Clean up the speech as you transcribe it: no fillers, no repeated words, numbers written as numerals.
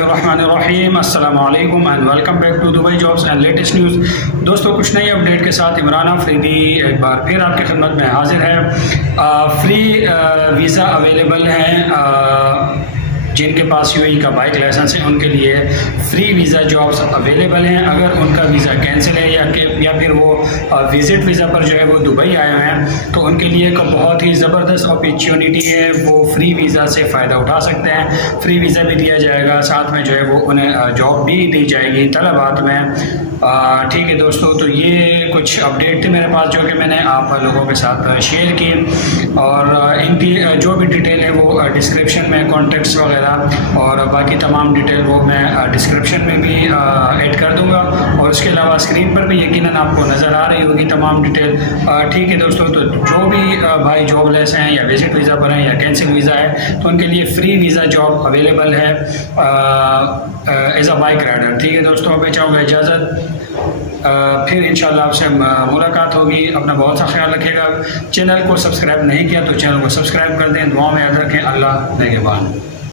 बिस्मिल्लाहिर्रहमानिर्रहीम अस्सलाम वालेकुम and welcome back to Dubai jobs and latest news. दोस्तों, कुछ नई अपडेट के साथ इमरान अफरीदी एक बार फिर आपकी खिदमत में हाजिर है। फ्री वीज़ा अवेलेबल हैं। जिनके पास यूएई का बाइक लाइसेंस है उनके लिए फ्री वीज़ा जॉब्स अवेलेबल हैं। अगर उनका वीज़ा कैंसिल है या फिर वो विज़िट वीज़ा पर जो है वो दुबई आए हुए हैं तो उनके लिए एक बहुत ही ज़बरदस्त अपॉर्चुनिटी है। वो फ्री वीज़ा से फ़ायदा उठा सकते हैं। फ्री वीज़ा भी दिया जाएगा, साथ में जो है वो उन्हें जॉब भी दी जाएगी तलबात में। ठीक है दोस्तों, तो ये कुछ अपडेट थे मेरे पास जो कि मैंने आप लोगों के साथ शेयर की, और इनकी जो भी डिटेल है वो डिस्क्रिप्शन में कॉन्टेक्ट्स वगैरह और बाकी तमाम डिटेल वो मैं डिस्क्रिप्शन में भी ऐड कर दूंगा, और उसके अलावा स्क्रीन पर भी यकीनन आपको नज़र आ रही होगी तमाम डिटेल। ठीक है दोस्तों, तो जो भी भाई जॉबलेस हैं या विजिट वीज़ा पर हैं या कैंसिल वीज़ा है तो उनके लिए फ्री वीज़ा जॉब अवेलेबल है एज अ बाइक राइडर। ठीक है दोस्तों, अब मैं चाहूँगा इजाज़त, फिर इंशाल्लाह आपसे मुलाकात होगी। अपना बहुत सा ख्याल रखिएगा। चैनल को सब्सक्राइब नहीं किया तो चैनल को सब्सक्राइब कर दें। दुआ में याद रखें। अल्लाह निगहबान।